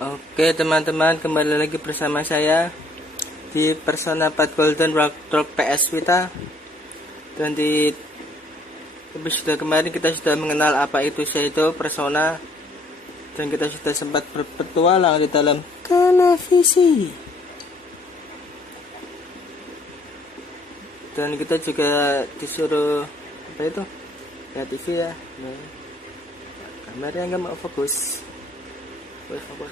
Oke teman-teman, kembali lagi bersama saya di Persona 4 Golden Rock PS Vita. Dan di episode kemarin kita sudah mengenal apa itu yaitu persona, dan kita sudah sempat berpetualang di dalam televisi. Dan kita juga disuruh apa itu? Ya TV ya. Nah, kameranya nggak mau fokus. Fokus.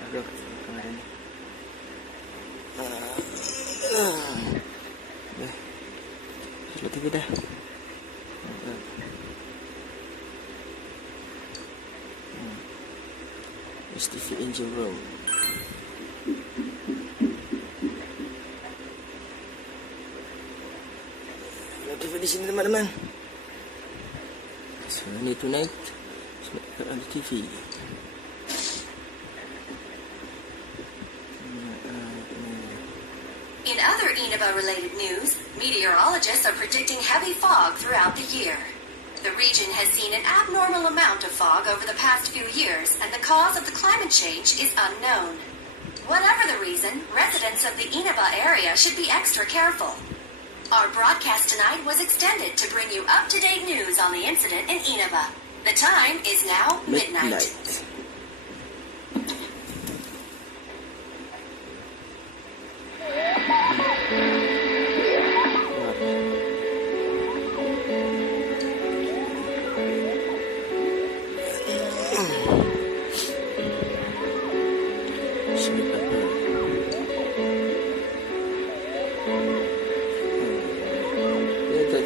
Aduh, kemarin. Sudah TV dah. TV in your room. TV di sini teman-teman. So I need tonight on the TV. In other Inaba-related news, meteorologists are predicting heavy fog throughout the year. The region has seen an abnormal amount of fog over the past few years, and the cause of the climate change is unknown. Whatever the reason, residents of the Inaba area should be extra careful. Our broadcast tonight was extended to bring you up-to-date news on the incident in Inaba. The time is now midnight.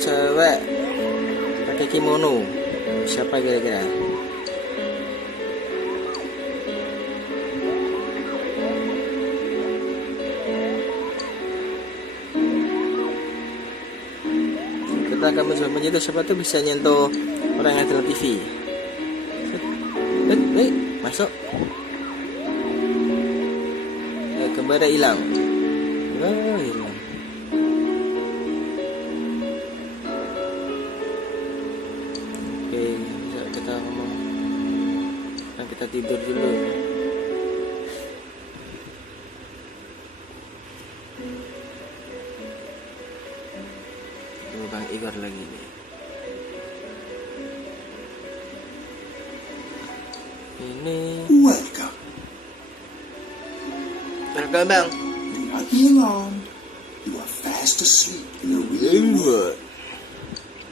Cewek pakai kimono, siapa kira-kira? Kita akan mencoba menyentuh, siapa tuh bisa nyentuh orang yang ada TV. Masuk. Kembali hilang. Hilang. Kita ngomong, nah, kita tidur dulu. Tuh Bang Igor lagi nih. Ini Welcome Bang. Do not be alarmed. You are fast asleep in the real world.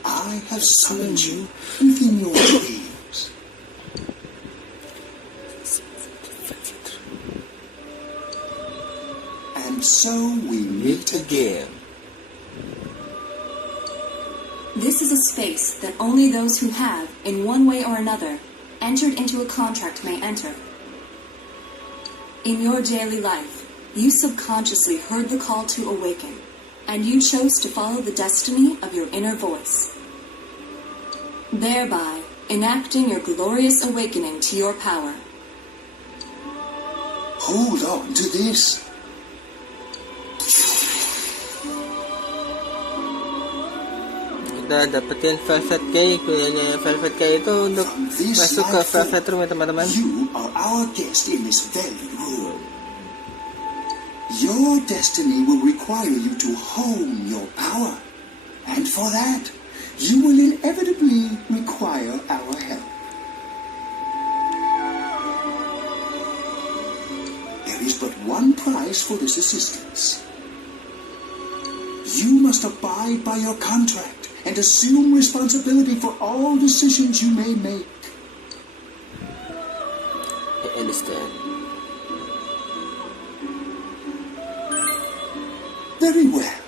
I have summoned you within your dreams. And so we meet again. This is a space that only those who have, in one way or another, entered into a contract may enter. In your daily life, you subconsciously heard the call to awaken, and you chose to follow the destiny of your inner voice, thereby enacting your glorious awakening to your power. Hold on to this. Kita dapetin Velvet Key. Kuyanya Velvet Key itu untuk masuk ke Velvet Room ya teman-teman. You are our guest in this velvet room. Your destiny will require you to hone your power, and for that, you will inevitably require our help. There is but one price for this assistance. You must abide by your contract and assume responsibility for all decisions you may make. I understand. Very well.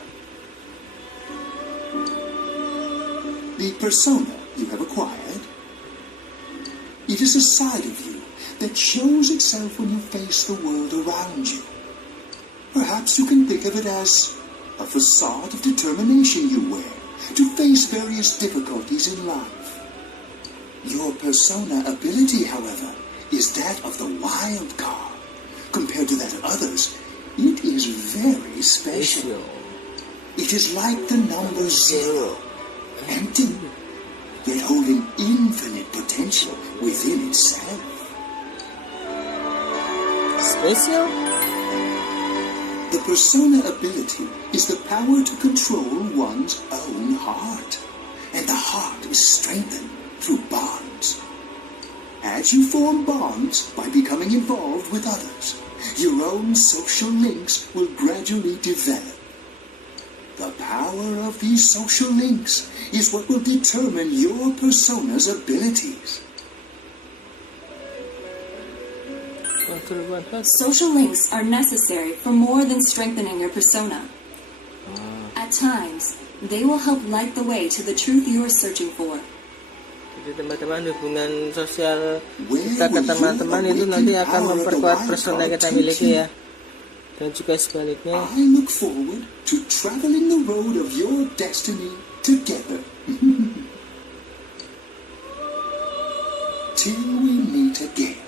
The persona you have acquired, it is a side of you that shows itself when you face the world around you. Perhaps you can think of it as a facade of determination you wear to face various difficulties in life. Your persona ability, however, is that of the wild card. Compared to that of others, it is very special. It is like the number 0, empty, holding infinite potential within itself. Spesial? The persona ability is the power to control one's own heart, and the heart is strengthened through bonds. As you form bonds by becoming involved with others, your own social links will gradually develop. The power of these social links is what will determine your persona's abilities. Social links are necessary for more than strengthening your persona. At times, they will help light the way to the truth you are searching for. Jadi teman-teman, hubungan sosial kita ke teman-teman itu nanti akan memperkuat persona yang kita miliki ya. Dan juga sebaliknya. I look forward to traveling the road of your destiny together. Till we meet again.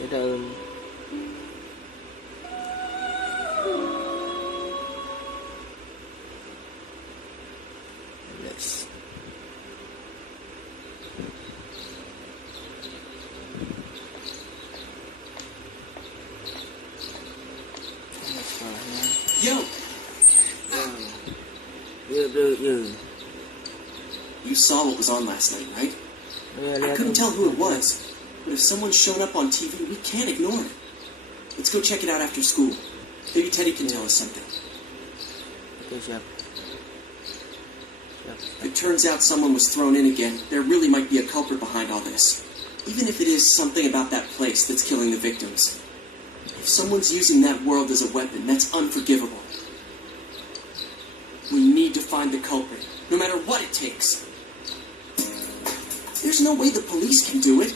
Di dalam yes. Yo! Yo. You saw what was on last night, right? I couldn't tell who it was, but if someone's shown up on TV, we can't ignore it. Let's go check it out after school. Maybe Teddy can tell us something. Okay, siap. If it turns out someone was thrown in again, there really might be a culprit behind all this. Even if it is something about that place that's killing the victims. If someone's using that world as a weapon, that's unforgivable. We need to find the culprit, no matter what it takes. There's no way the police can do it.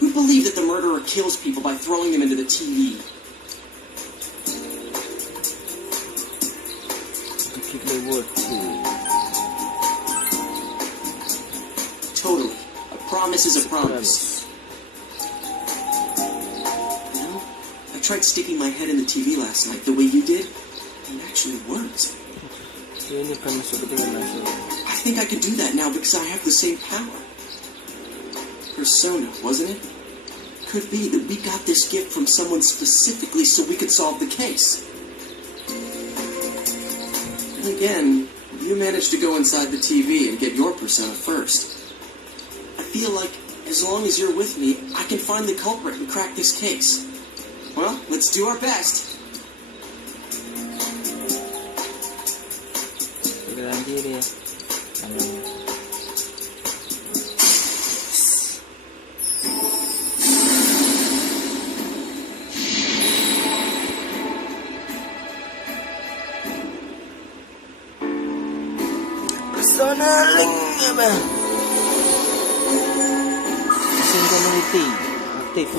We believe that the murderer kills people by throwing them into the TV. Totally. A promise is a promise. You know, I tried sticking my head in the TV last night the way you did, and it actually worked. I think I could do that now because I have the same power. Persona, wasn't it? Could be that we got this gift from someone specifically so we could solve the case. And again, you managed to go inside the TV and get your persona first. I feel like as long as you're with me, I can find the culprit and crack this case. Well, let's do our best. Persona link apa? Mesin community aktif.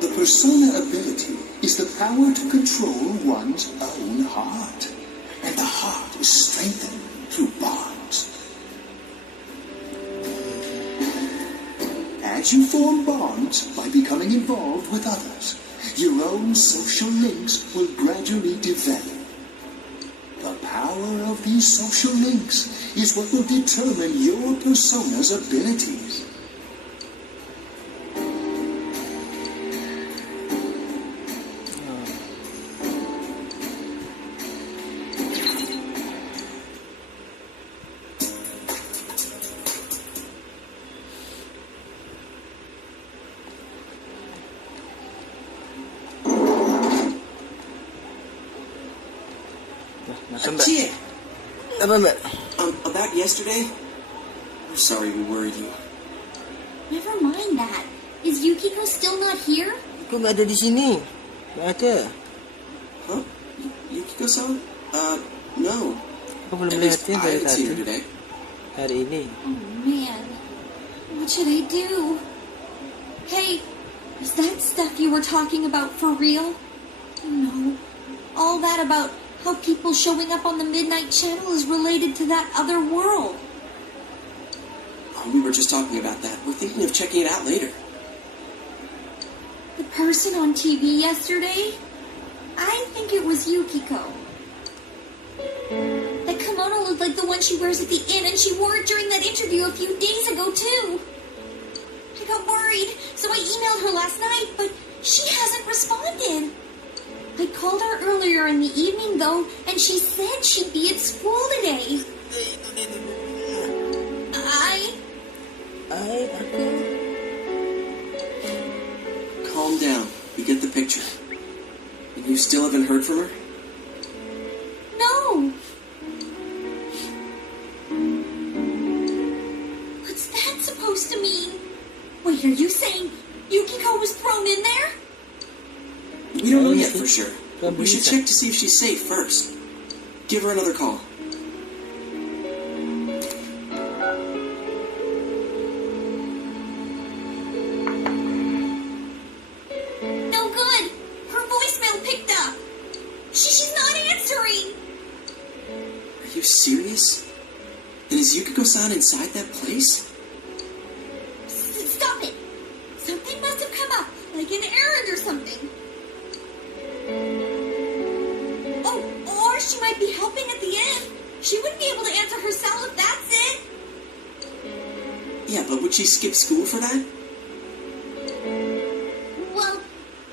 The persona ability is the power to control one's own heart, and the heart is strengthened through bonds. As you form bonds by becoming involved with others, your own social links will gradually develop. The power of these social links is what will determine your persona's abilities. Tia, Apa mbak? about yesterday? We're sorry we worried you. Never mind that. Is Yukiko still not here? Kok nggak ada di sini? Nggak ada. Huh? Yukiko-san? No. Aku belum At least lihatnya I dari haven't seen her tadi. today. Hari ini. Oh man. What should I do? Hey, is that stuff you were talking about for real? No. All that about how people showing up on the Midnight Channel is related to that other world. Oh, we were just talking about that. We're thinking of checking it out later. But person on TV yesterday? I think it was Yukiko. That kimono looked like the one she wears at the inn, and she wore it during that interview a few days ago, too. I got worried, so I emailed her last night, but she hasn't responded. I called her earlier in the evening, though, and she said she'd be at school today. Calm down. We get the picture. And you still haven't heard from her? No. What's that supposed to mean? Wait, are you saying Yukiko was thrown in there? We don't know yet for sure. We should check to see if she's safe first. Give her another call. No good. Her voicemail picked up. She's not answering. Are you serious? And is Yukiko-san inside that place? Stop it. Something must have come up, like an errand or something. Oh, or she might be helping at the end. She wouldn't be able to answer herself if that's it. Yeah, but would she skip school for that? Well,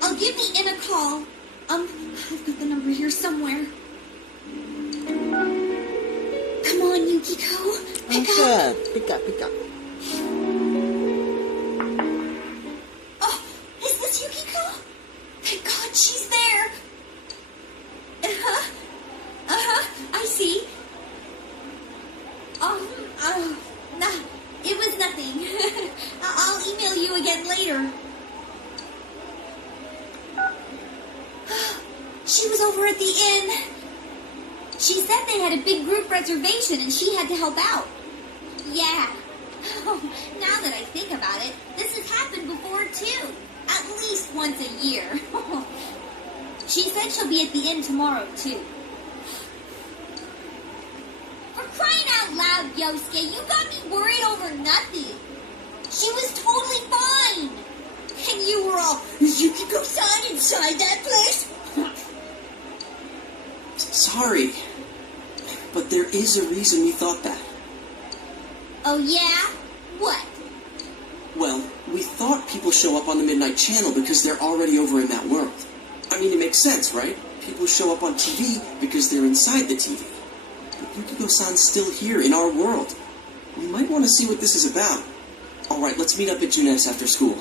I'll give the inn a call. I've got the number here somewhere. Come on, Yukiko. Pick up. Pick up. Oh, is this Yukiko? Thank God she's there. I see. Nah, it was nothing. I'll email you again later. She was over at the inn. She said they had a big group reservation and she had to help out. Yeah. Oh, now that I think about it, this has happened before too. At least once a year. She said she'll be at the inn tomorrow too. For crying out loud, Yosuke, you got me worried over nothing. She was totally fine. And you were all, is Yukiko-san inside that place? Sorry. But there is a reason we thought that. Oh yeah? What? Well, we thought people show up on the Midnight Channel because they're already over in that world. I mean, it makes sense, right? People show up on TV because they're inside the TV. But Yukiko-san's still here in our world. We might want to see what this is about. Alright, let's meet up at Junes after school.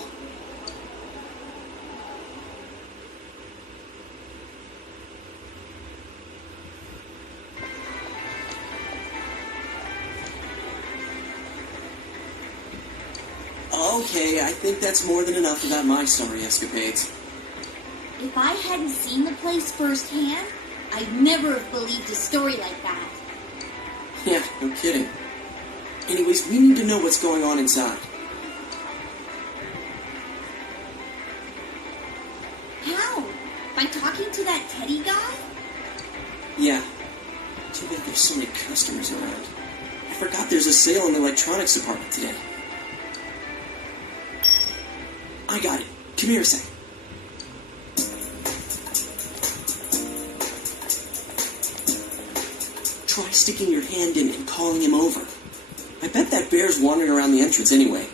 Okay, I think that's more than enough about my sorry escapades. If I hadn't seen the place firsthand, I'd never have believed a story like that. Yeah, no kidding. Anyways, we need to know what's going on inside. How? By talking to that Teddy guy? Yeah. Too bad there's so many customers around. I forgot there's a sale in the electronics department today. I got it. Come here a sec. Try sticking your hand in and calling him over. I bet that bear's wandering around the entrance anyway.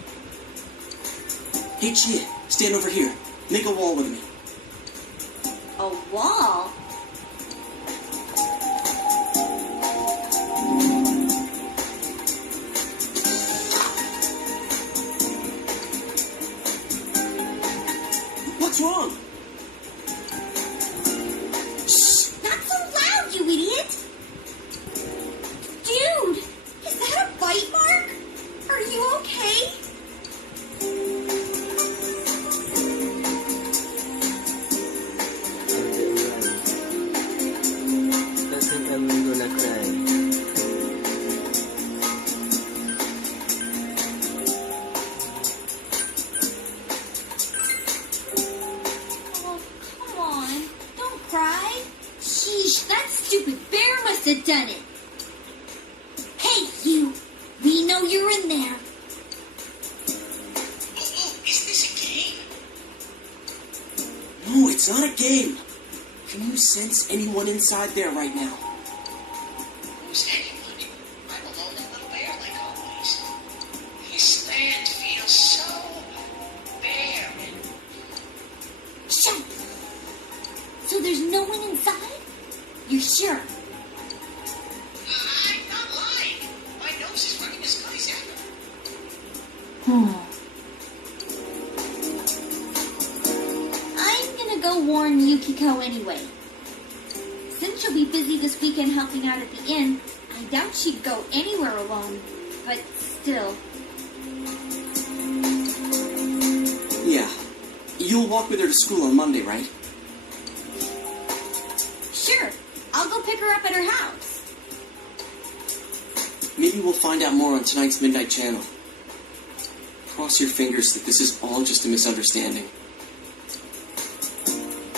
Hey, Chia, stand over here. Make a wall with me. A wall? What's wrong? Shh! Not so loud, you idiot! Dude! Is that a bite mark? Are you okay? I think I'm gonna cry. Oh, come on. Don't cry. Sheesh, that stupid bear must have done it. Hey, you! We know you're in there. Oh, is this a game? It's not a game. Can you sense anyone inside there right now? Who's anyone? I'm a lonely little bear like always. This land feels so barren. Shut! So there's no one inside? You're sure? I'm not lying. My nose is running as good as ever. I'm gonna go warn Yukiko anyway. Since she'll be busy this weekend helping out at the inn, I doubt she'd go anywhere alone. But still. Yeah. You'll walk with her to school on Monday, right? Sure, I'll go pick her up at her house. Maybe we'll find out more on tonight's Midnight Channel. Cross your fingers that this is all just a misunderstanding.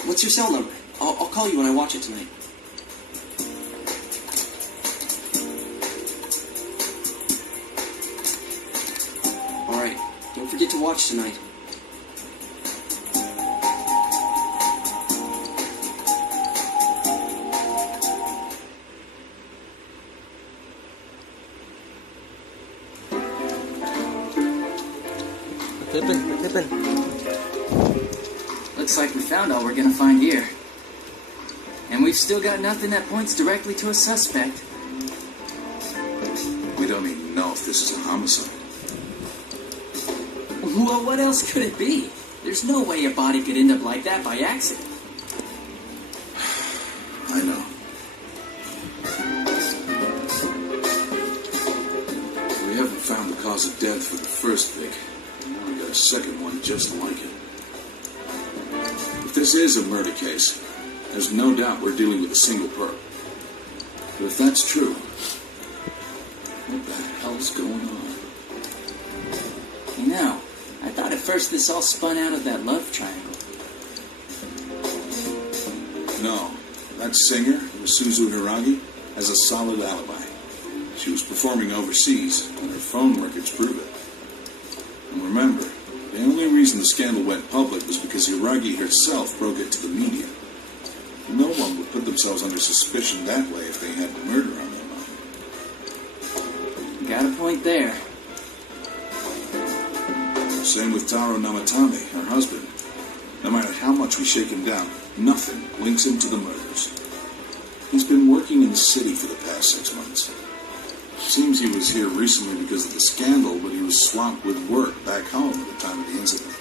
What's your cell number? I'll call you when I watch it tonight. Alright, don't forget to watch tonight. What happened? Looks like we found all we're gonna find here. And we've still got nothing that points directly to a suspect. We don't even know if this is a homicide. Well, what else could it be? There's no way a body could end up like that by accident. I know. We haven't found the cause of death for the first pig. Now we got a second one just like it. If this is a murder case, there's no doubt we're dealing with a single perp. But if that's true, what the hell's going on? You know, I thought at first this all spun out of that love triangle. No, that singer, Suzu Hiragi, has a solid alibi. She was performing overseas, and her phone records prove it. And remember, the only reason the scandal went public was because Hiragi herself broke it to the media. No one would put themselves under suspicion that way if they had murder on their mind. Got a point there. Same with Taro Namatame, her husband. No matter how much we shake him down, nothing links him to the murders. He's been working in the city for the past 6 months. Seems he was here recently because of the scandal, but he was swamped with work back home at the time of the incident.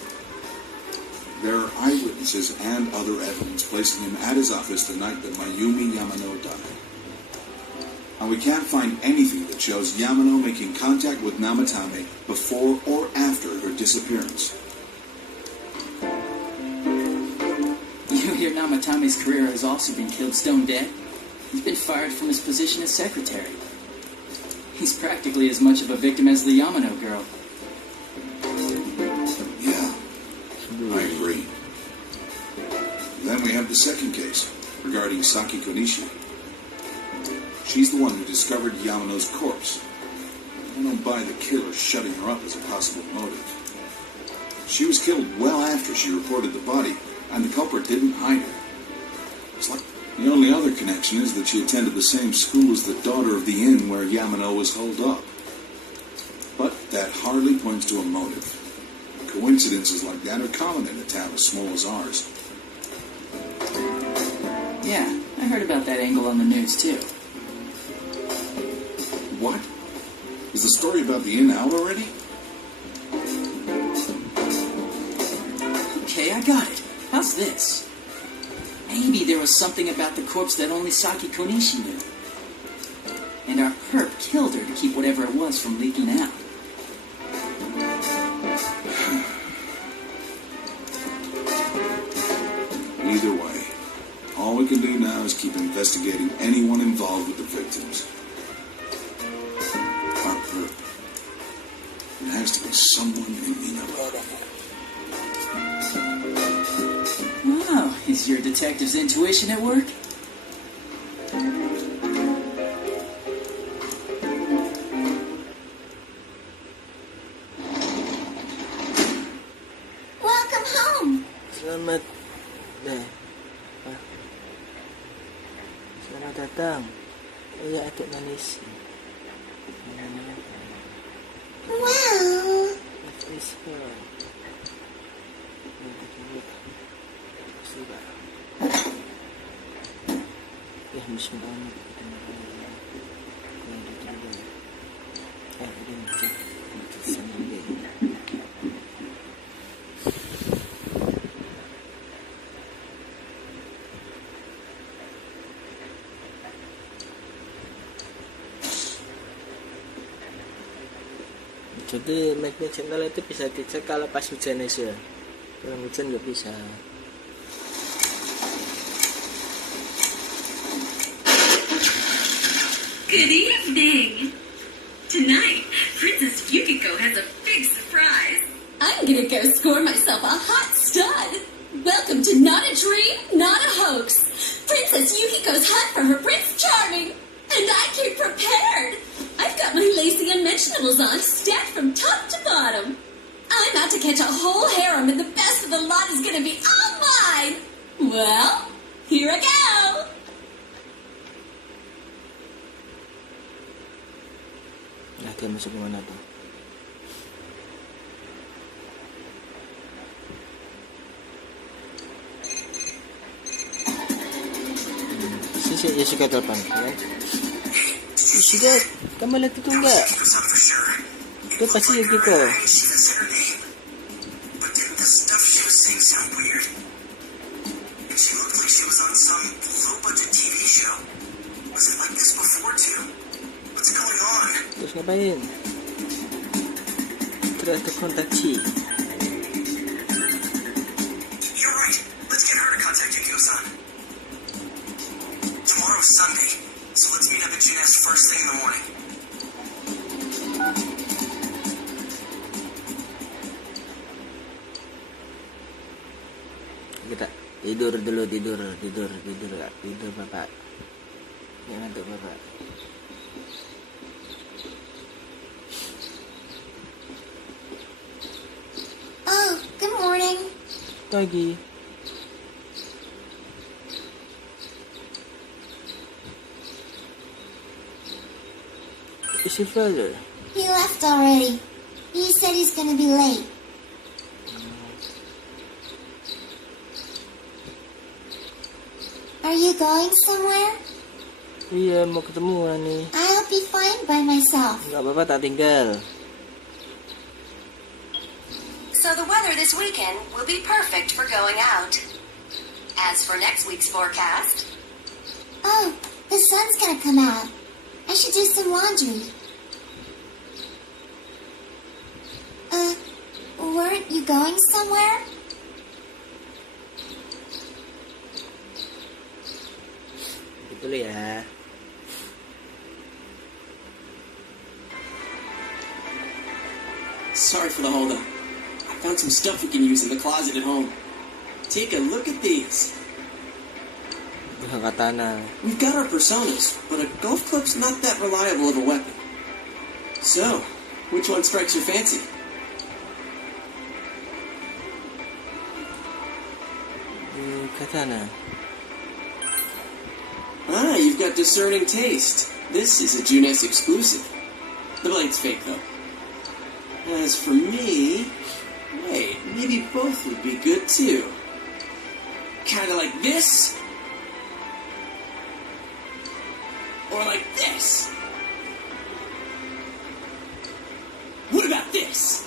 There are eyewitnesses and other evidence placing him at his office the night that Mayumi Yamano died. And we can't find anything that shows Yamano making contact with Namatame before or after her disappearance. You hear Namatame's career has also been killed stone dead? He's been fired from his position as secretary. He's practically as much of a victim as the Yamano girl. Yeah, I agree. Then we have the second case, regarding Saki Konishi. She's the one who discovered Yamano's corpse. I don't buy the killer shutting her up as a possible motive. She was killed well after she reported the body, and the culprit didn't hide her. It's like the only other connection is that she attended the same school as the daughter of the inn where Yamano was holed up. But that hardly points to a motive. Coincidences like that are common in a town as small as ours. Yeah, I heard about that angle on the news too. What? Is the story about the inn out already? Okay, I got it. How's this? Maybe there was something about the corpse that only Saki Konishi knew. And our perp killed her to keep whatever it was from leaking out. Either way, all we can do now is keep investigating anyone involved with the victims. Our perp. It has to be someone in the Wow, is your detective's intuition at work? Welcome home. Selamat. Dah. Oh, datang. Iya, adik manis. Well, What is her? Ya, musim banget. Ini cek. Jadi magnet channel itu bisa dicek kalau pas hujan aja. Kalau hujan nggak bisa. Good evening. Tonight, Princess Yukiko has a big surprise. I'm gonna go score myself a hot stud. Welcome to Not a Dream, Not a Hoax. Princess Yukiko's hunt for her Prince Charming. And I came prepared. I've got my lacy unmentionables on, stacked from top to bottom. I'm out to catch a whole harem, and the best of the lot is gonna be all mine. Well, here I go. Nah, dia masuk ke mana tuh? Si Jessica telepon, ya? Jessica, kamu lihat itu enggak? Itu pasti Yukiko. Terus ngapain? Terus kontak Ci. You're right. Let's get her to contact Yukiko-san. Tomorrow's Sunday, so let's meet up at Juness first thing in the morning. Kita tidur dulu, tidur Bapak. Jangan ngantuk Bapak. oh, good morning. Pagi. Is your father? He left already. He said he's gonna be late. Are you going somewhere? Iya, mau ketemuan nih. I'll be fine by myself. Enggak apa-apa, tak tinggal. So the weather this weekend will be perfect for going out. As for next week's forecast, Oh, the sun's gonna come out. I should do some laundry. Weren't you going somewhere? Gitu ya. Sorry for the holdup. I found some stuff we can use in the closet at home. Take a look at these. Katana. We've got our personas, but a golf club's not that reliable of a weapon. So, which one strikes your fancy? Katana. Ah, you've got discerning taste. This is a Juness exclusive. The blade's fake, though. As for me, wait, maybe both would be good, too. Kinda like this? Or like this? What about this?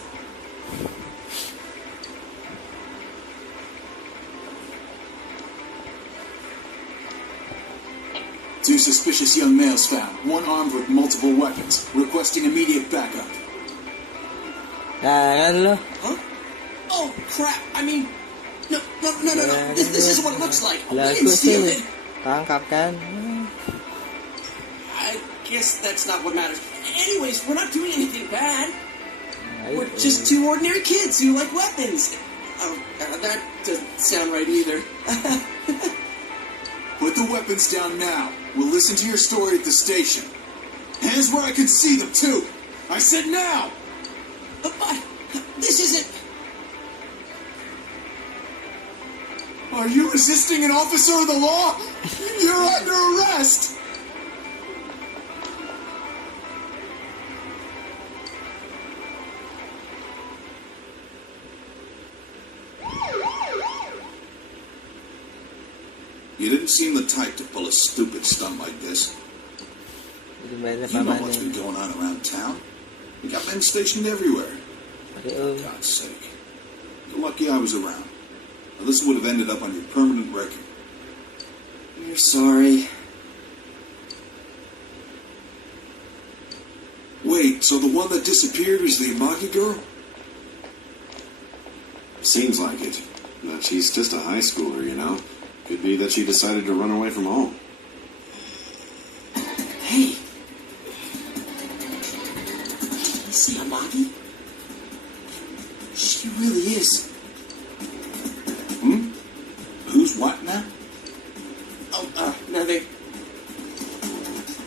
Two suspicious young males found, one armed with multiple weapons, requesting immediate backup. Nah, kan lo. Huh? Oh, crap. I mean, no. This is what it looks like. We Lah, didn't gue steal sih it. tangkap kan. I guess that's not what matters. Anyways, we're not doing anything bad. We're just two ordinary kids who like weapons. Oh, that doesn't sound right either. Put the weapons down now. We'll listen to your story at the station. Hands where I can see them, too. I said now! But this isn't... Are you resisting an officer of the law? You're under arrest! You didn't seem the type to pull a stupid stunt like this. You know what's been going on around town. We got men stationed everywhere. For God's sake. You're lucky I was around. Now, this would have ended up on your permanent record. You're sorry. Wait, so the one that disappeared was the Amagi girl? Seems like it. But she's just a high schooler, you know. Could be that she decided to run away from home. Hey! You see Amagi? She really is. Who's what now? Oh, nothing.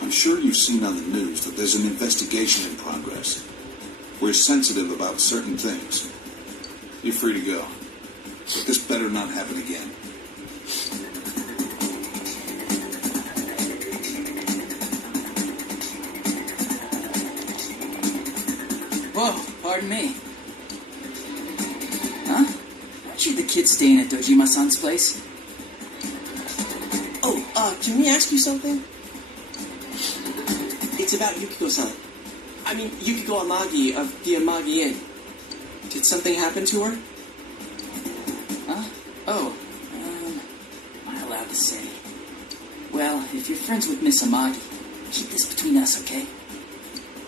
I'm sure you've seen on the news that there's an investigation in progress. We're sensitive about certain things. You're free to go. But this better not happen again. Whoa, pardon me. Huh? Aren't you the kid staying at Dojima-san's place? Oh, can we ask you something? It's about Yukiko-san. I mean, Yukiko Amagi of the Amagi Inn. Did something happen to her? Huh? Oh, am I allowed to say? Well, if you're friends with Miss Amagi, keep this between us, okay?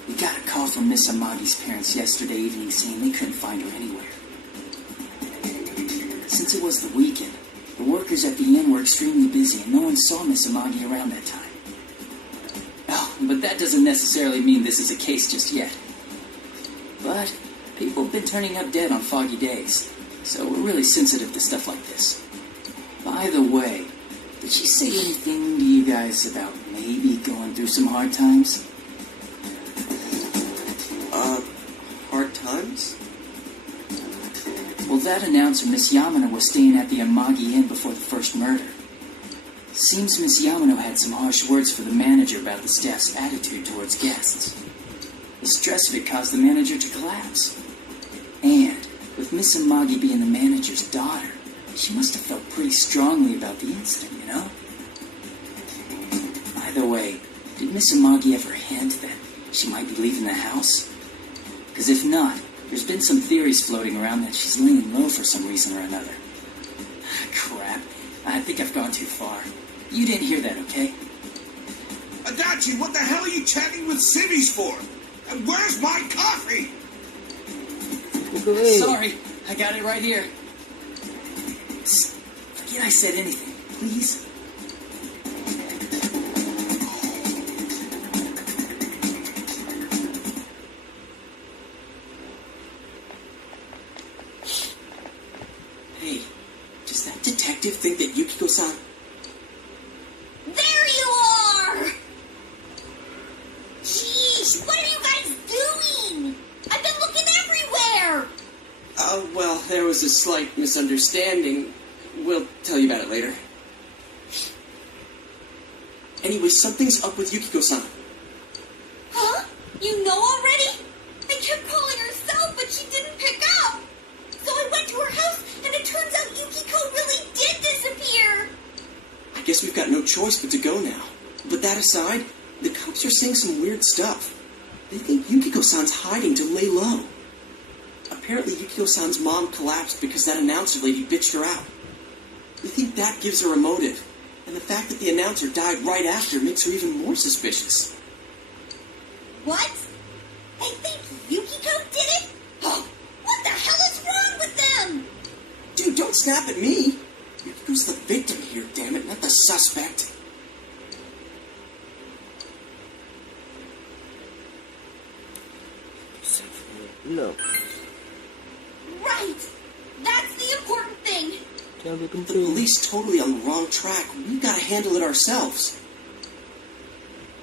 We got a call from Miss Amagi's parents yesterday evening saying they couldn't find her anywhere. Since it was the weekend, the workers at the inn were extremely busy and no one saw Miss Amagi around that time. Oh, but that doesn't necessarily mean this is a case just yet. But people have been turning up dead on foggy days, so we're really sensitive to stuff like this. By the way, did she say anything to you guys about maybe going through some hard times? Hard times? Well, that announcer, Miss Yamano, was staying at the Amagi Inn before the first murder. Seems Miss Yamano had some harsh words for the manager about the staff's attitude towards guests. The stress of it caused the manager to collapse. And, with Miss Amagi being the manager's daughter, she must have felt pretty strongly about the incident, you know? By the way, did Miss Amagi ever hint that she might be leaving the house? Because if not, there's been some theories floating around that she's laying low for some reason or another. Crap. I think I've gone too far. You didn't hear that, okay? Adachi, what the hell are you chatting with civvies for? And where's my coffee? Sorry, I got it right here. Psst, forget I said anything, please. Hey, does that detective think that Yukiko-san... There you are! Jeez, what are you guys doing? I've been looking everywhere! Well, there was a slight misunderstanding. We'll tell you about it later. Anyway, something's up with Yukiko-san. Huh? You know already? I kept calling her cell, but she didn't pick up. So I went to her house, and it turns out Yukiko really did disappear. I guess we've got no choice but to go now. But that aside, the cops are saying some weird stuff. They think Yukiko-san's hiding to lay low. Apparently Yukiko-san's mom collapsed because that announcer lady bitched her out. They think that gives her a motive. And the fact that the announcer died right after makes her even more suspicious. What? They think Yukiko did it? Oh, what the hell is wrong with them? Dude, don't snap at me. Yukiko's the victim here, damn it, not the suspect. No. Right! That's the important thing! The police totally on the wrong track. We've got to handle it ourselves.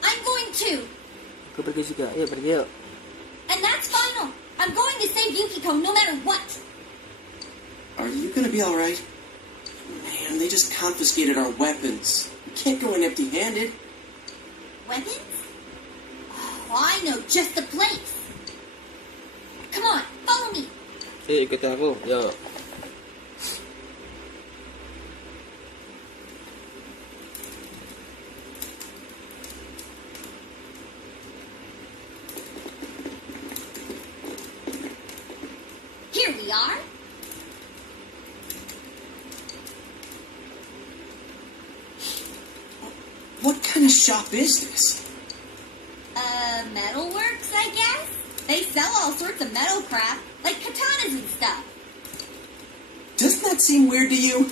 I'm going to! Aku pergi juga. Yuk, pergi yuk. And that's final! I'm going to save Yukiko no matter what! Are you gonna be alright? Man, they just confiscated our weapons. We can't go in empty-handed. Weapons? Oh, I know just the place. Come on, follow me. Ikut aku, yo. Here we are. What kind of shop is this? Metalworks, I guess? They sell all sorts of metal crap, like katanas and stuff. Doesn't that seem weird to you?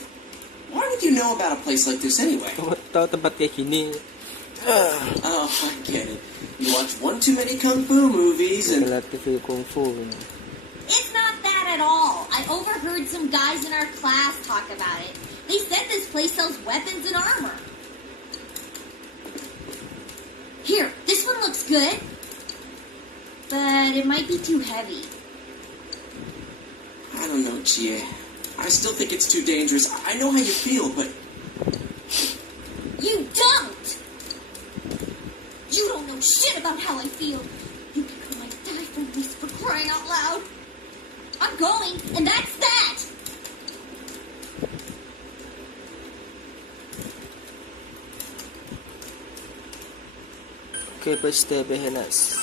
Why would you know about a place like this anyway? Tahu tempat kayak gini. Oh, I get it. You watch one too many kung fu movies and... Lihat TV kungfu. It's not that at all. I overheard some guys in our class talk about it. They said this place sells weapons and armor. Here, this one looks good. But it might be too heavy. I don't know, Chie. I still think it's too dangerous. I know how you feel, but... You don't! You don't know shit about how I feel. Yukiko might die from this, for crying out loud. I'm going, and that's that! Okay, pwede behenas.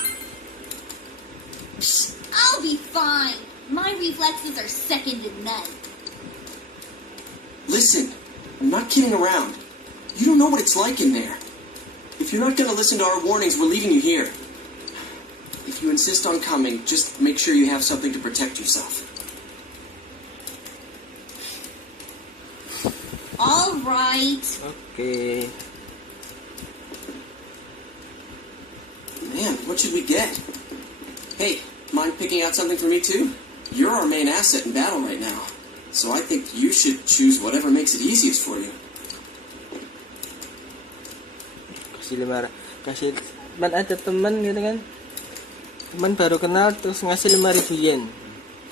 I'll be fine. My reflexes are second to none. Listen, I'm not kidding around. You don't know what it's like in there. If you're not going to listen to our warnings, we're leaving you here. If you insist on coming, just make sure you have something to protect yourself. All right. Okay. Man, what should we get? Hey, mind picking out something for me too? You're our main asset in battle right now. So I think you should choose whatever makes it easiest for you. Kasih man ada teman gitu kan, teman baru kenal terus ngasih 5.000 yen.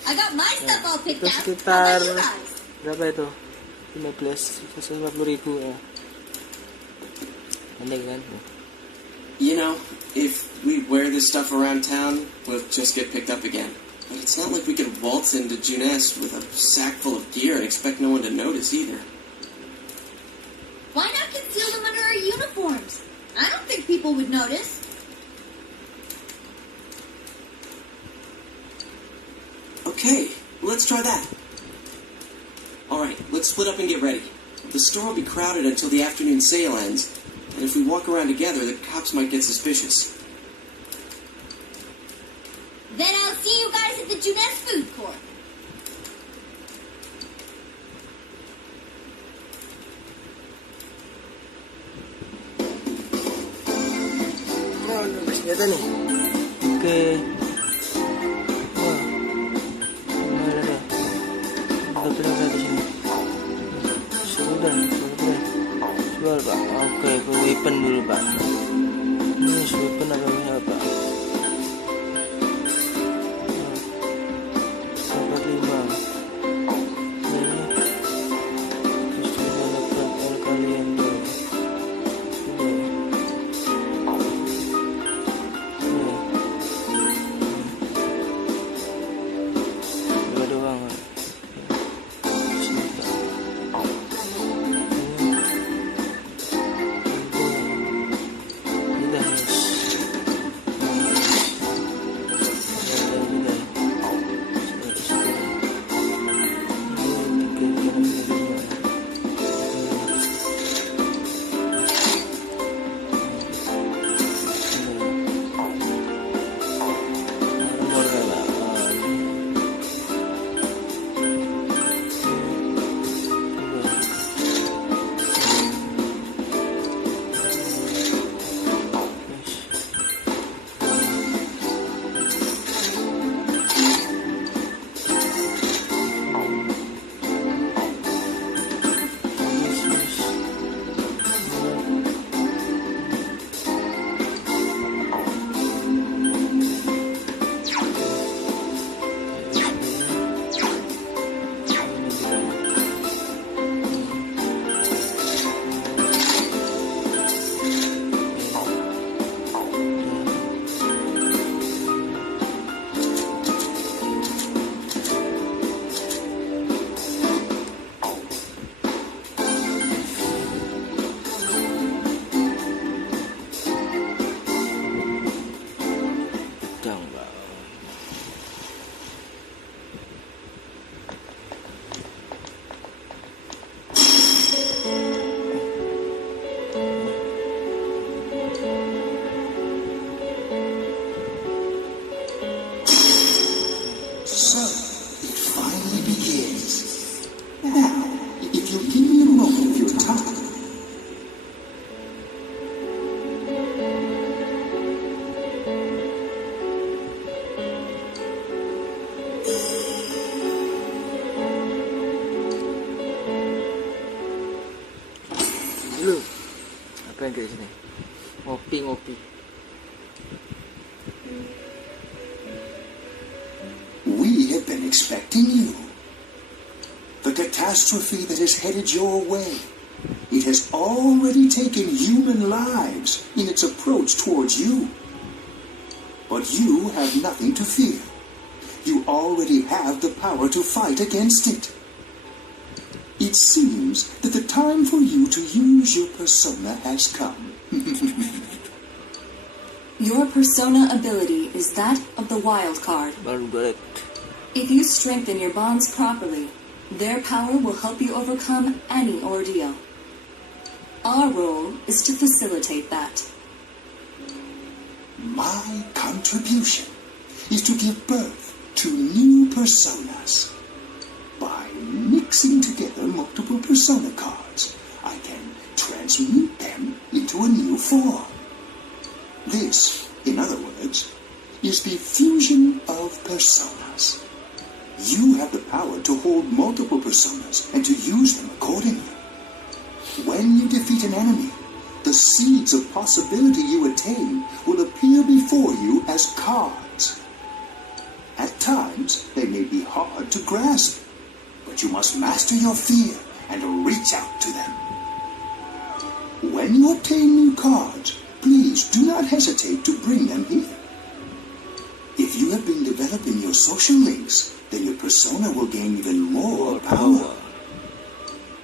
I got my stuff all picked Terus out. sekitar How about you guys? berapa itu? 150.000. Ya. Aneh kan? You know, if we wear this stuff around town, we'll just get picked up again. But it's not like we could waltz into Junes with a sack full of gear and expect no one to notice either. Why not conceal them under our uniforms? I don't think people would notice. Okay, let's try that. Alright, let's split up and get ready. The store will be crowded until the afternoon sale ends, and if we walk around together, the cops might get suspicious. Then I'll see you guys at the Junes food court. Oh, lepas nyata nih. Oke. Wah. Gimana deh? Udah berapa di sini? Sudah. Jual pak. Oke, ke weapon dulu pak. Ini weapon apa ini apa? 45. Terus juga dapat kalian tuh. Dua doang. Sini pak. Udah. dulu. Apa yang di sini? Ngopi. We have been expecting you. The catastrophe that is headed your way, it has already taken human lives in its approach towards you. But you have nothing to fear. You already have the power to fight against it. It seems that the time for you to use your persona has come. Your persona ability is that of the wild card. If you strengthen your bonds properly, their power will help you overcome any ordeal. Our role is to facilitate that. My contribution is to give birth to new personas. By mixing together multiple persona cards, I can transmute them into a new form. This, in other words, is the fusion of personas. You have the power to hold multiple personas and to use them accordingly. When you defeat an enemy, the seeds of possibility you attain will appear before you as cards. At times, they may be hard to grasp, but you must master your fear and reach out to them. When you obtain new cards, please do not hesitate to bring them here. If you have been developing your social links, then your persona will gain even more power.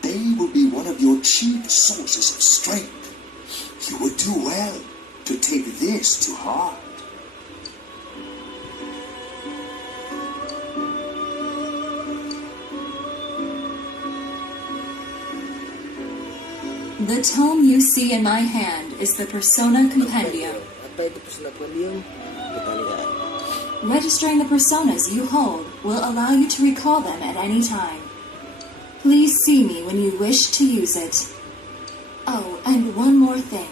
They will be one of your chief sources of strength. You would do well to take this to heart. The tome you see in my hand is the Persona Compendium. Apa itu persona compendium? Kita lihat. Registering the personas you hold will allow you to recall them at any time. Please see me when you wish to use it. Oh, and one more thing.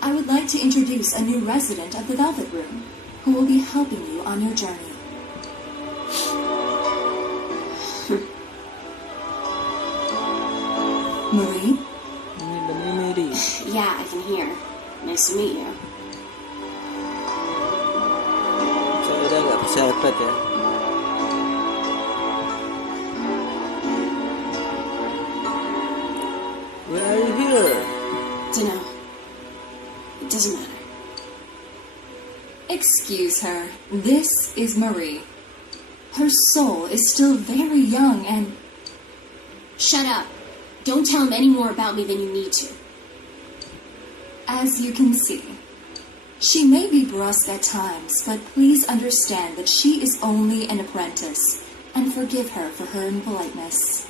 I would like to introduce a new resident of the Velvet Room who will be helping you on your journey. Marie? Yeah, I can hear. Nice to meet you. Saya udah nggak bersahabat ya. Why are you here? Dunno. It doesn't matter. Excuse her. This is Marie. Her soul is still very young and... Shut up. Don't tell him any more about me than you need to. As you can see, she may be brusque at times, but please understand that she is only an apprentice, and forgive her for her impoliteness.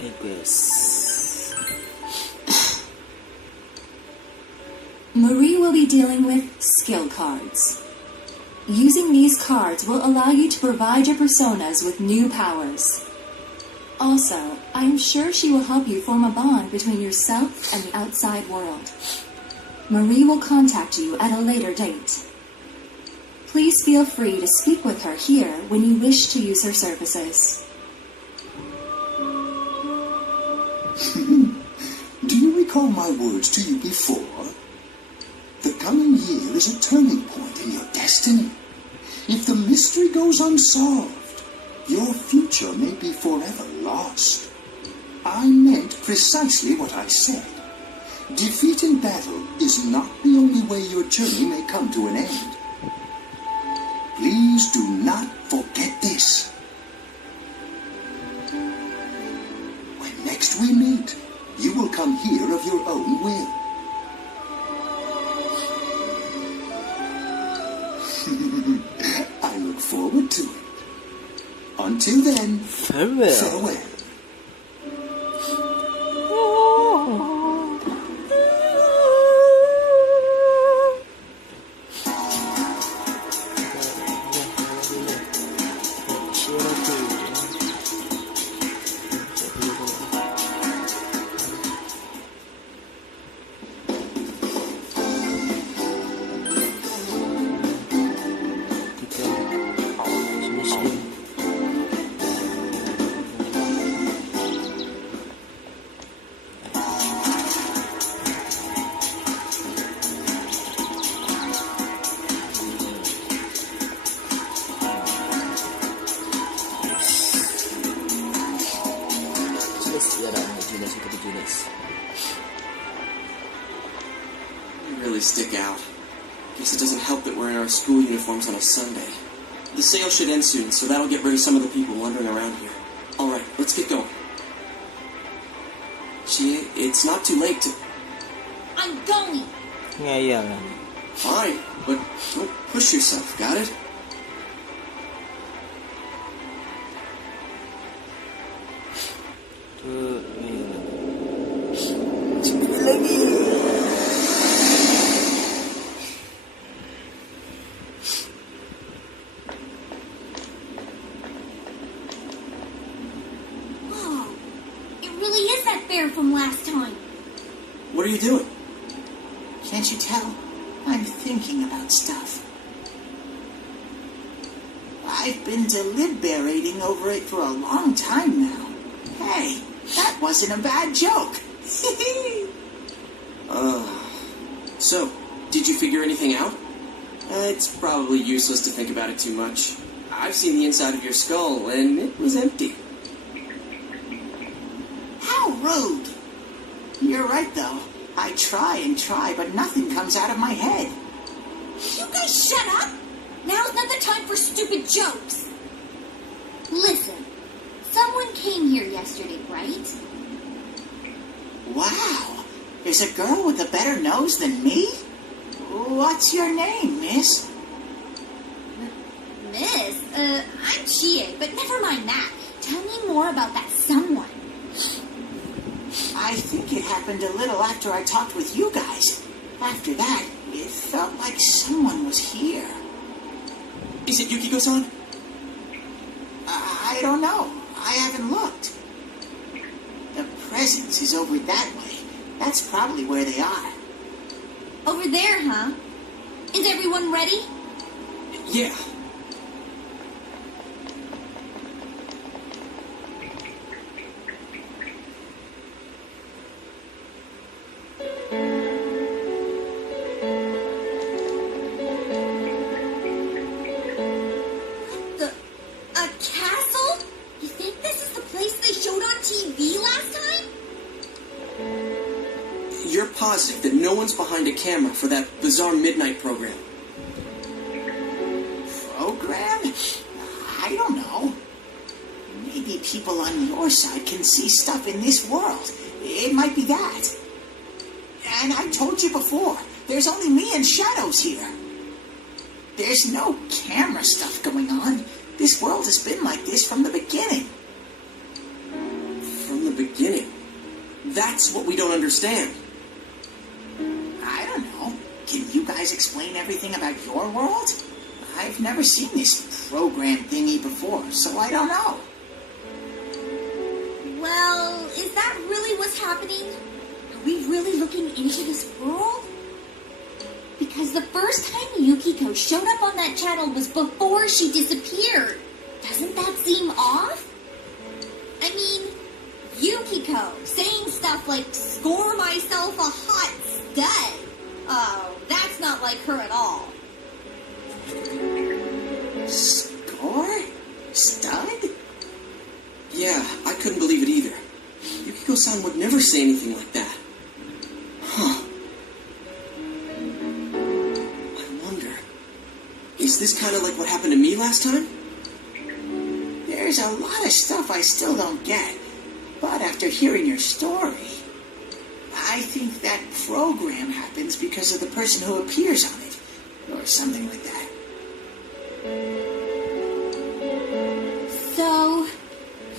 I guess. Marie will be dealing with skill cards. Using these cards will allow you to provide your personas with new powers. Also, I am sure she will help you form a bond between yourself and the outside world. Marie will contact you at a later date. Please feel free to speak with her here when you wish to use her services. Do you recall my words to you before? The coming year is a turning point in your destiny. If the mystery goes unsolved, your future may be forever lost. I meant precisely what I said. Defeat in battle is not the only way your journey may come to an end. Please do not forget this. When next we meet, you will come here of your own will. I look forward to it. Until then, farewell. jenis ya jenis itu jenis. You really stick out. Guess it doesn't help that we're in our school uniforms on a Sunday. The sale should end soon, so that'll get rid of some of the people wandering around here. Alright, let's get going. It's not too late to... I'm going. Ngeyel. Fine, but don't push yourself, got it? Tuh, sendiri lagi. Wow, it really is that bear from last time. What are you doing? Can't you tell? I'm thinking about stuff. I've been deliberating over it for a long time now. Hey, that wasn't a bad joke. So, did you figure anything out? It's probably useless to think about it too much. I've seen the inside of your skull, and it was empty. How rude. You're right, though. I try and try, but nothing comes out of my head. You guys shut up! Now's not the time for stupid jokes. Listen, someone came here yesterday, right? Wow, there's a girl with a better nose than me? What's your name, miss? Miss, I'm Chie, but never mind that. Tell me more about that someone. I think it happened a little after I talked with you guys. After that, it felt like someone was here. Is it Yukiko-san? I don't know. I haven't looked. The presence is over that way. That's probably where they are. Over there, huh? Is everyone ready? Yeah. A castle? You think this is the place they showed on TV last time? You're positive that no one's behind a camera for that bizarre midnight program? Program? I don't know. Maybe people on your side can see stuff in this world. It might be that. And I told you before, there's only me and Shadows here. There's no camera stuff going on. This world has been like this from the beginning. From the beginning? That's what we don't understand. I don't know. Can you guys explain everything about your world? I've never seen this program thingy before, so I don't know. Well, is that really what's happening? Are we really looking into this world? Because the first time Yukiko showed up on that channel was before she disappeared. Doesn't that seem off? I mean, Yukiko saying stuff like, score myself a hot stud. Oh, that's not like her at all. Score? Stud? Yeah, I couldn't believe it either. Yukiko-san would never say anything like that. Huh. I wonder, is this kind of like what happened to me last time? There's a lot of stuff I still don't get. But after hearing your story, I think that program happens because of the person who appears on it. Or something like that. So,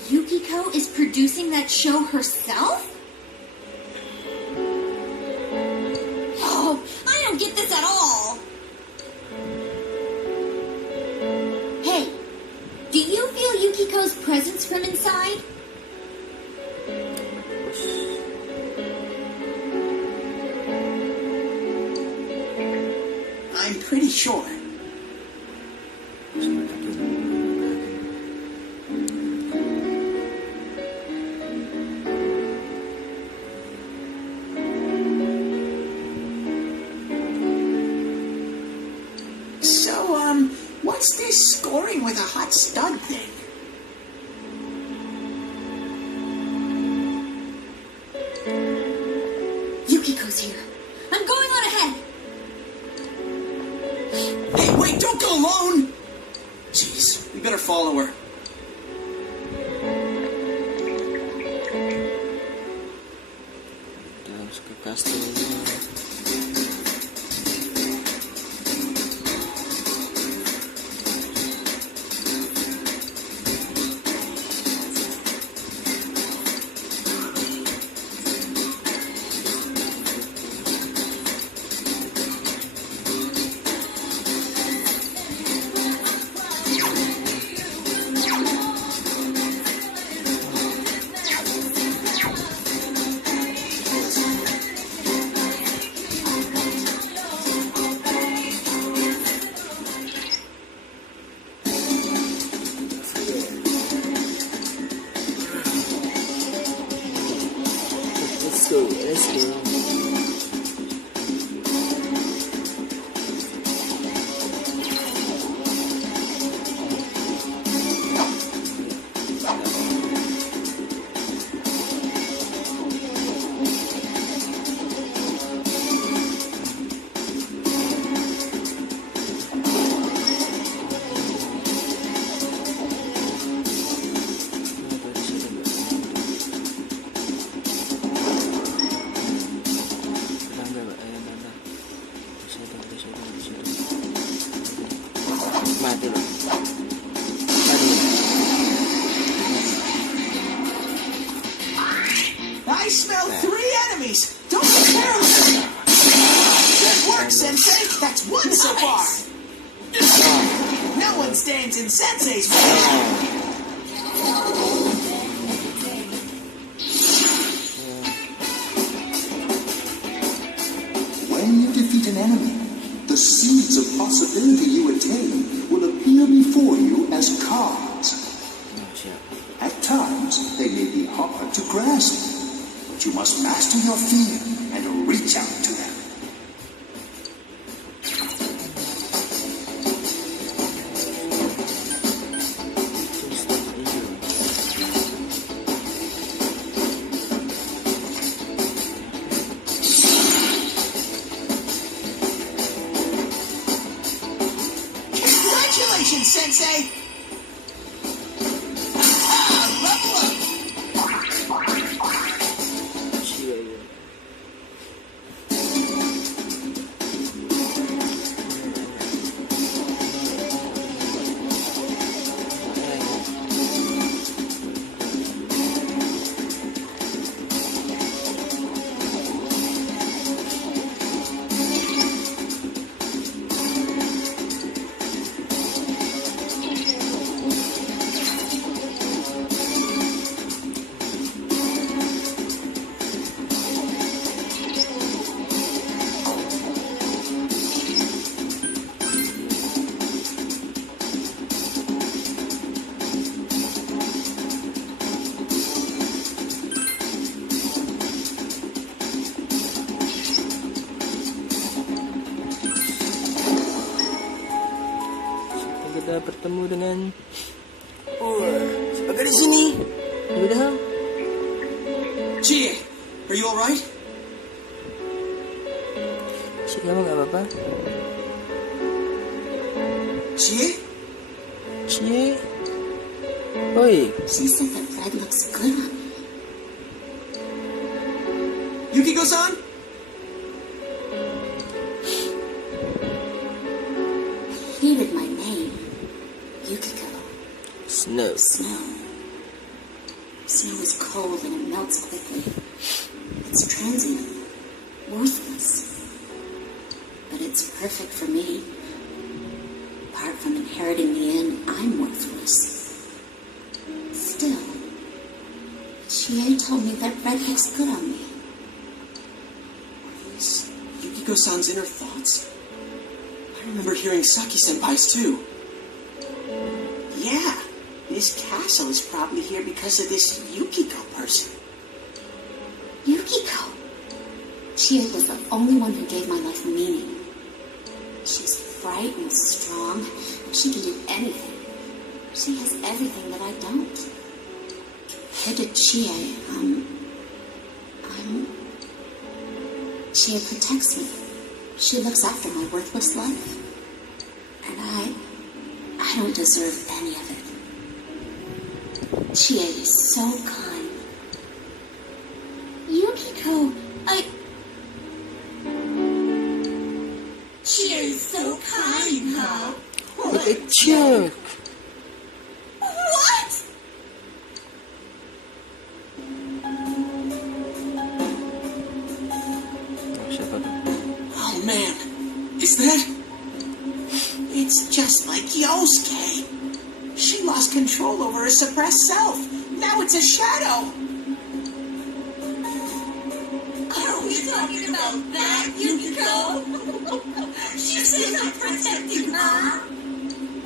Yukiko is producing that show herself? Oh, I don't get this at all. Hey, do you feel Yukiko's presence from inside? I'm pretty sure. So, what's this scoring with a hot stud thing? Yukiko's here. I'm going on ahead. Hey, wait, don't go alone! Jeez, we better follow her. Kita harus ke kastilnya. Let's go. Mati loh. I smell 3 enemies. Don't be careless. Good work, Sensei. That's 1 so far. No one stands in Sensei's way. When you defeat an enemy, the seeds of possibility you attain will appear before you as cards. At times, they may be hard to grasp, but you must master your fear and reach out to them. Congratulations, Sensei. Level up. Kita bertemu dengan siapa di sini? Udah. Chie, are you alright? Si kamu nggak apa-apa? Chie? Cie. Oi. She said that red looks good on me. Yukiko-san? Hated my name. Yukiko. Snow. Snow. Snow is cold and it melts quickly. It's transient, worthless. But it's perfect for me. Apart from inheriting the inn, I'm worthless. Still, Chie told me that red looks good on me. Is Yukiko-san's inner thoughts? I remember hearing Saki-senpai's too. Yeah, this castle is probably here because of this Yukiko person. Yukiko! Chie was the only one who gave my life meaning. She's bright and strong, and she can do anything. She has everything that I don't. Head to Chie, Chie protects me. She looks after my worthless life. And I don't deserve any of it. Chie is so kind. Yukiko, Chie is so kind, huh? What a jerk! What? Oh, siapa tuh? Oh man, is that? It's just like Yosuke. She lost control over her suppressed self. Now it's a shadow. Are we talking about that, Yukiko? She says I'm protecting her.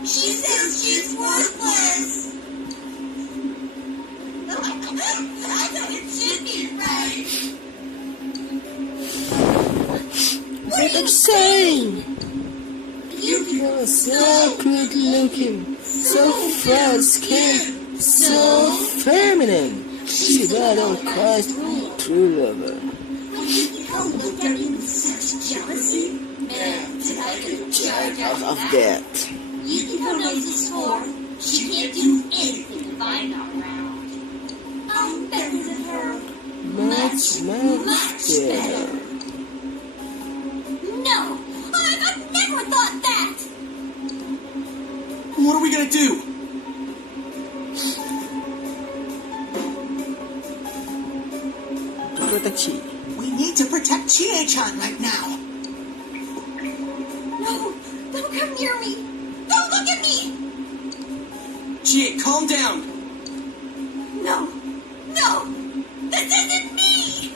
She says she's worthless. I thought it should be right. What are you saying? Yukiko is So good looking, so fair skinned, so feminine. She's not all Christ true lover. Yukiko looked at me with such jealousy. Man, did I get a charge Out of that. Yukiko knows the score. She can't do anything if I'm not around. I'm better than her. Much better. No! I've never thought that! What are we gonna do? To protect Chi. We need to protect Chie-chan right now. No! Don't come near me! Don't look at me! Chie, calm down. No! No! This isn't me!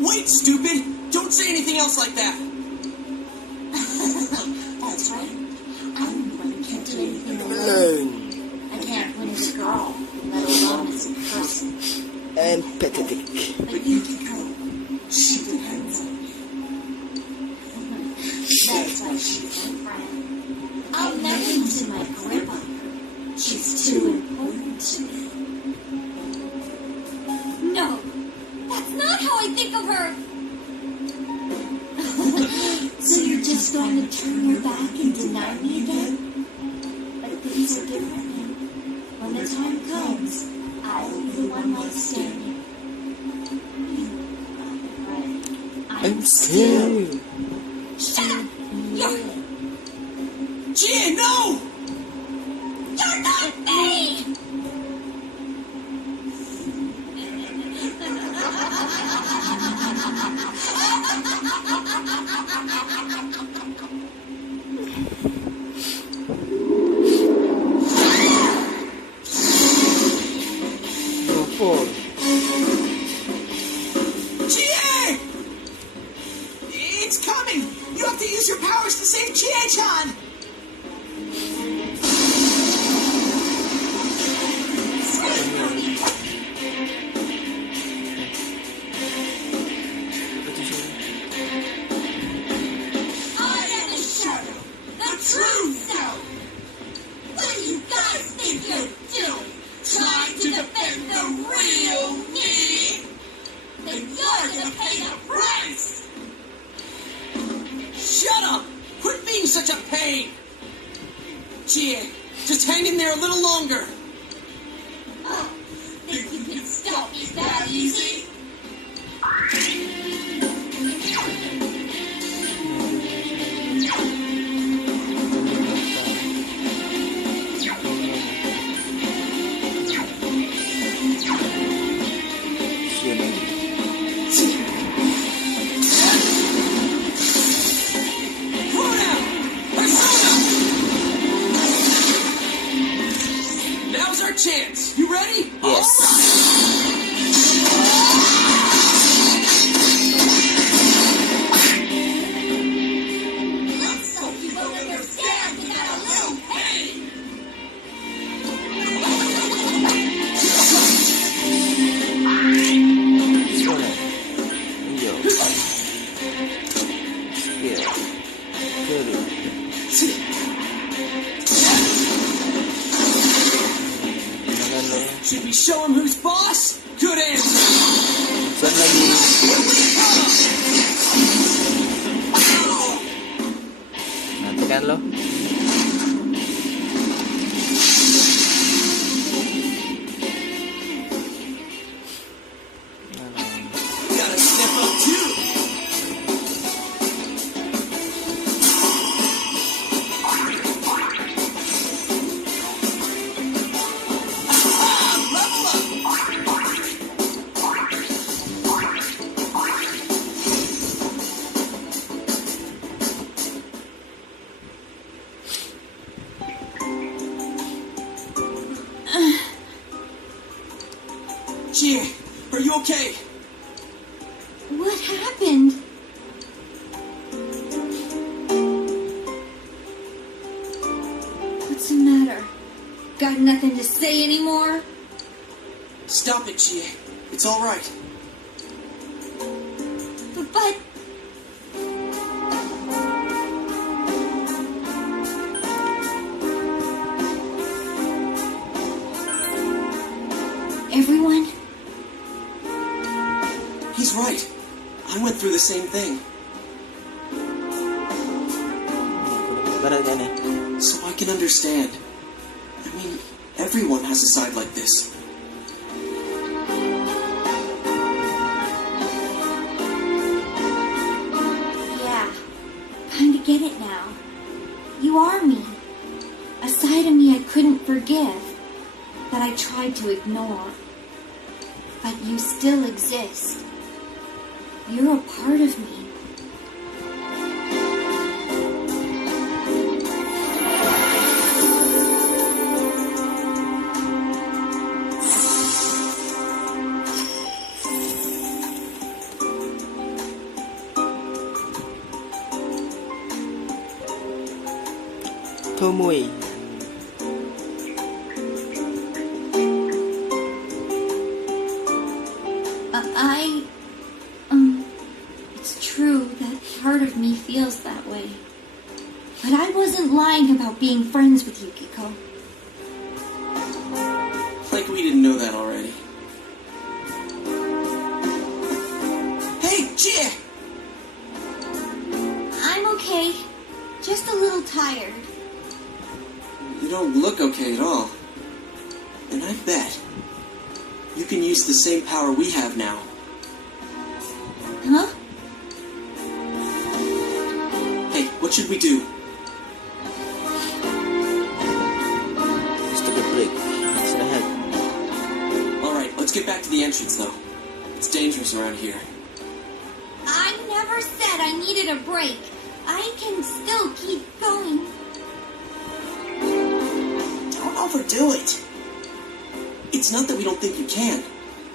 Wait, stupid! Don't say anything else like that. That's right. I'm the one who can't do anything alone. Alone. I can't win as a girl, let alone as a person. And pathetic. But Yukiko, she depends on me. That's why she's my friend. I'll never loosen my grip on her. She's too important to me. No, that's not how I think of her. So you're just going to turn your back and deny me again? But things are different now. When the time comes, I will be the one left standing. I'm Still. Shut up! You're Chie, no! not me! No fall. Chie! It's you okay? What happened? What's the matter? Got nothing to say anymore? Stop it, Chie. It's all right. But... Everyone? He's right. I went through the same thing. Berat kan nih? So I can understand. I mean, everyone has a side like this. Yeah, kinda get it now. You are me. A side of me I couldn't forgive, that I tried to ignore. But you still exist. You're a part of me. Tomoe. It's true that part of me feels that way. But I wasn't lying about being friends with Yukiko. Like we didn't know that already. Hey, Chie! I'm okay. Just a little tired. You don't look okay at all. And I bet you can use the same power we have now. Huh? Hey, what should we do? Just take a break. Istirahat. Alright, let's get back to the entrance though. It's dangerous around here. I never said I needed a break. I can still keep going. Don't overdo it. It's not that we don't think you can.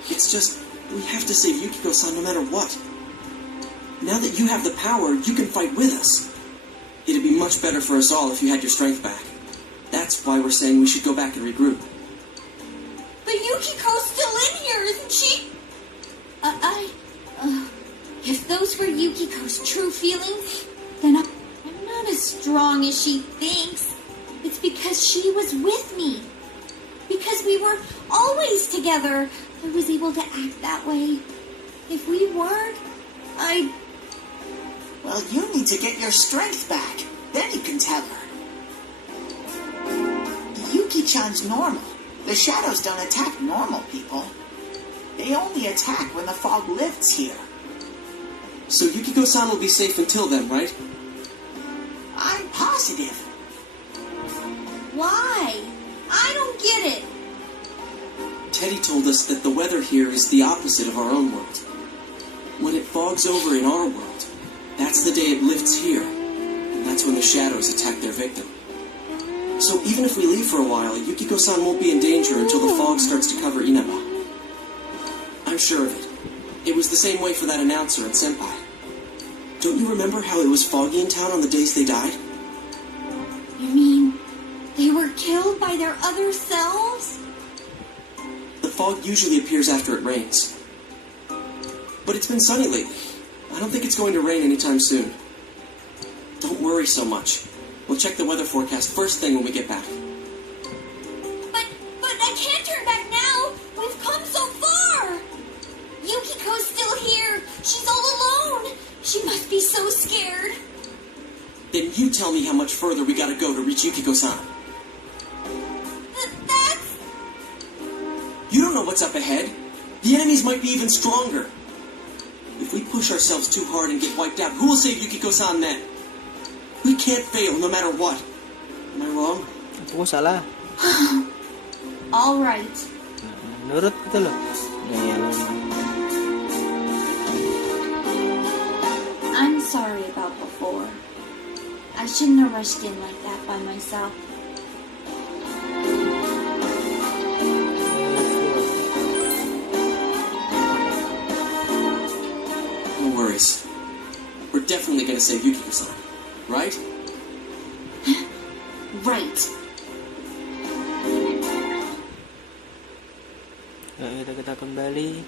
It's just, we have to save Yukiko-san no matter what. Now that you have the power, you can fight with us. It'd be much better for us all if you had your strength back. That's why we're saying we should go back and regroup. But Yukiko's still in here, isn't she? If those were Yukiko's true feelings, then I'm not as strong as she thinks. It's because she was with me. Because we were always together, I was able to act that way. If we weren't, Well, you need to get your strength back. Then you can tell her. Yuki-chan's normal. The shadows don't attack normal people. They only attack when the fog lifts here. So Yukiko-san will be safe until then, right? I'm positive. Why? I don't get it. Teddy told us that the weather here is the opposite of our own world. When it fogs over in our world, that's the day it lifts here, and that's when the shadows attack their victim. So even if we leave for a while, Yukiko-san won't be in danger until the fog starts to cover Inaba. I'm sure of it. It was the same way for that announcer and Senpai. Don't you remember how it was foggy in town on the days they died? You mean they were killed by their other selves? The fog usually appears after it rains. But it's been sunny lately. I don't think it's going to rain anytime soon. Don't worry so much. We'll check the weather forecast first thing when we get back. But I can't turn back now. We've come so far. Yukiko's still here. She's all alone. She must be so scared. Then you tell me how much further we gotta go to reach Yukiko-san. That's... You don't know what's up ahead. The enemies might be even stronger. If we push ourselves too hard and get wiped out, who will save Yukiko-san then? We can't fail no matter what. Am I wrong? Aku salah. All right. Nurut gitu loh. I'm sorry about before. I shouldn't have rushed in like that by myself. victorious. We're definitely gonna save Yukiko-san, right? Right. Akhirnya kita kembali.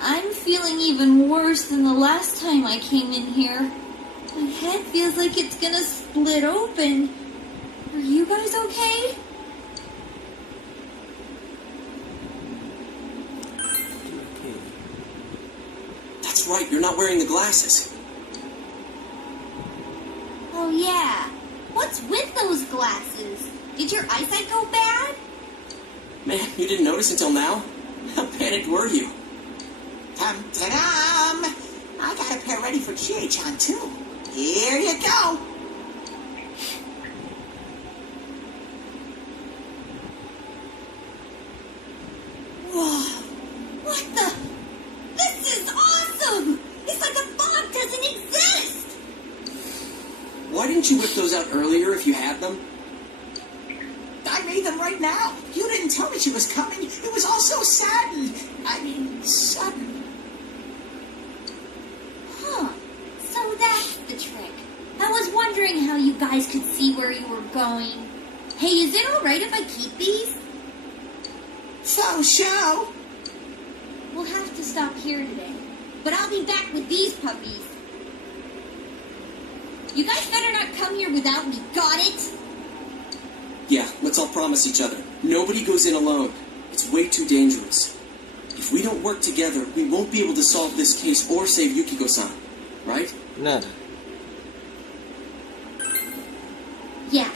I'm feeling even worse than the last time I came in here. My head feels like it's gonna split open. Are you guys okay? That's right, you're not wearing the glasses. Oh yeah. What's with those glasses? Did your eyesight go bad? Man, you didn't notice until now? How panicked were you? Ta-dam! I got a pair ready for Chie-chan, too. Here you go. Whoa! What the? This is awesome! It's like the fog doesn't exist! Why didn't you whip those out earlier if you had them? I made them right now. You didn't tell me she was coming. It was all so sudden. Sudden. Huh. So that's the trick. I was wondering how you guys could see where you were going. Hey, is it alright if I keep these? Faux show. We'll have to stop here today. But I'll be back with these puppies. You guys better not come here without me, got it? Yeah, let's all promise each other. Nobody goes in alone. It's way too dangerous. If we don't work together, we won't be able to solve this case or save Yukiko-san. Right? Benar. Yeah,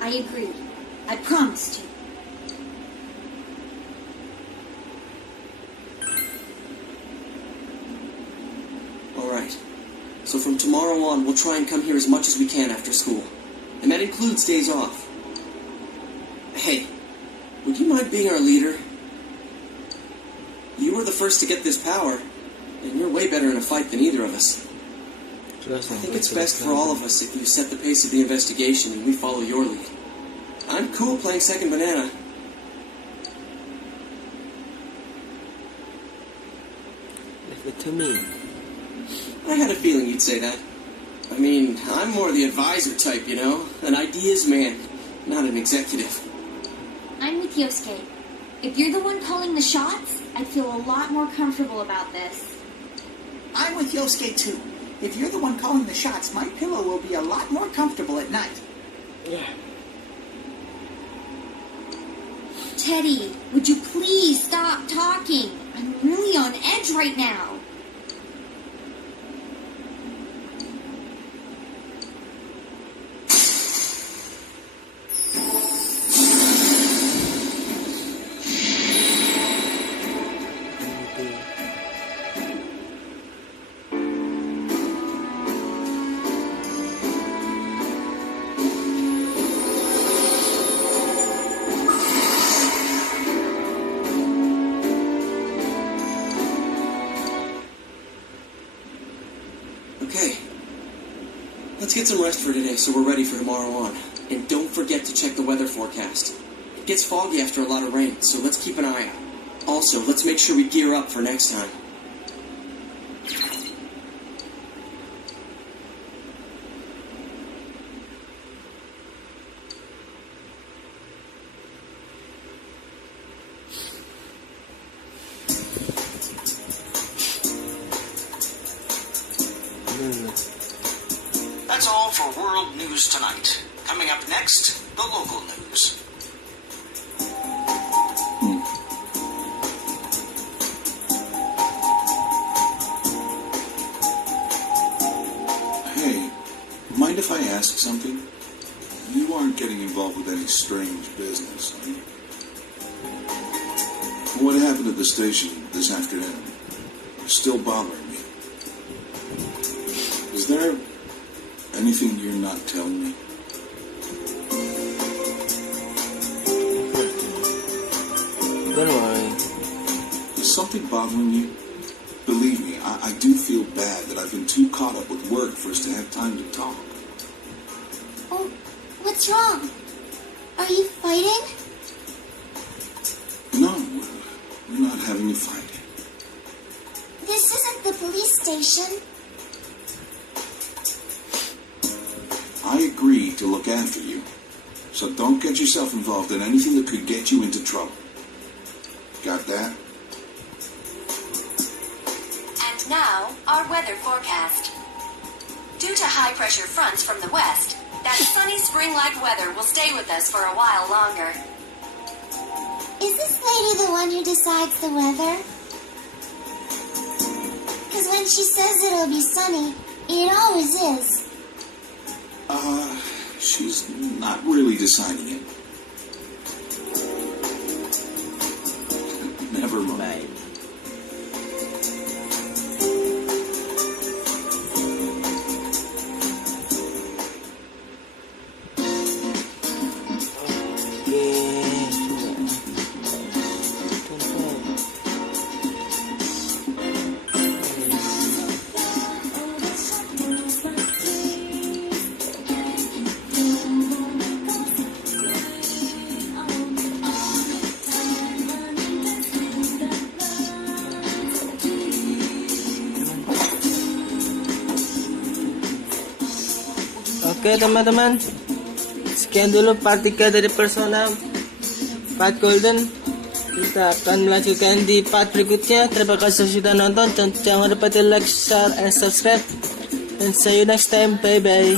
I agree. I promise to. Alright. So from tomorrow on, we'll try and come here as much as we can after school. And that includes days off. Hey, would you mind being our leader? You were the first to get this power, and you're way better in a fight than either of us. I think it's best for all of us if you set the pace of the investigation and we follow your lead. I'm cool playing second banana. Leave it to me. I had a feeling you'd say that. I mean, I'm more the advisor type, you know? An ideas man, not an executive. I'm with Yosuke. If you're the one calling the shots, I'd feel a lot more comfortable about this. I'm with Yosuke, too. If you're the one calling the shots, my pillow will be a lot more comfortable at night. Yeah. Teddy, would you please stop talking? I'm really on edge right now. Okay. Let's get some rest for today so we're ready for tomorrow on. And don't forget to check the weather forecast. It gets foggy after a lot of rain, so let's keep an eye out. Also, let's make sure we gear up for next time. That's all for World News Tonight. Coming up next, the local news. Hey, mind if I ask something? You aren't getting involved with any strange business, are you? What happened at the station this afternoon? It's still bothering me. Is there anything you're not telling me? Don't worry. Is something bothering you? Believe me, I do feel bad that I've been too caught up with work for us to have time to talk. Oh, what's wrong? Are you fighting? No. station? I agreed to look after you, so don't get yourself involved in anything that could get you into trouble. Got that? And now, our weather forecast. Due to high-pressure fronts from the west, that sunny spring-like weather will stay with us for a while longer. Is this lady the one who decides the weather? Because when she says it'll be sunny, it always is. She's not really deciding it. Never mind. Oke teman-teman, sekian dulu part 3 dari Persona 4 Golden. Kita akan melanjutkan di part berikutnya. Terima kasih sudah nonton, dan jangan lupa di like, share, and subscribe. And see you next time, bye bye.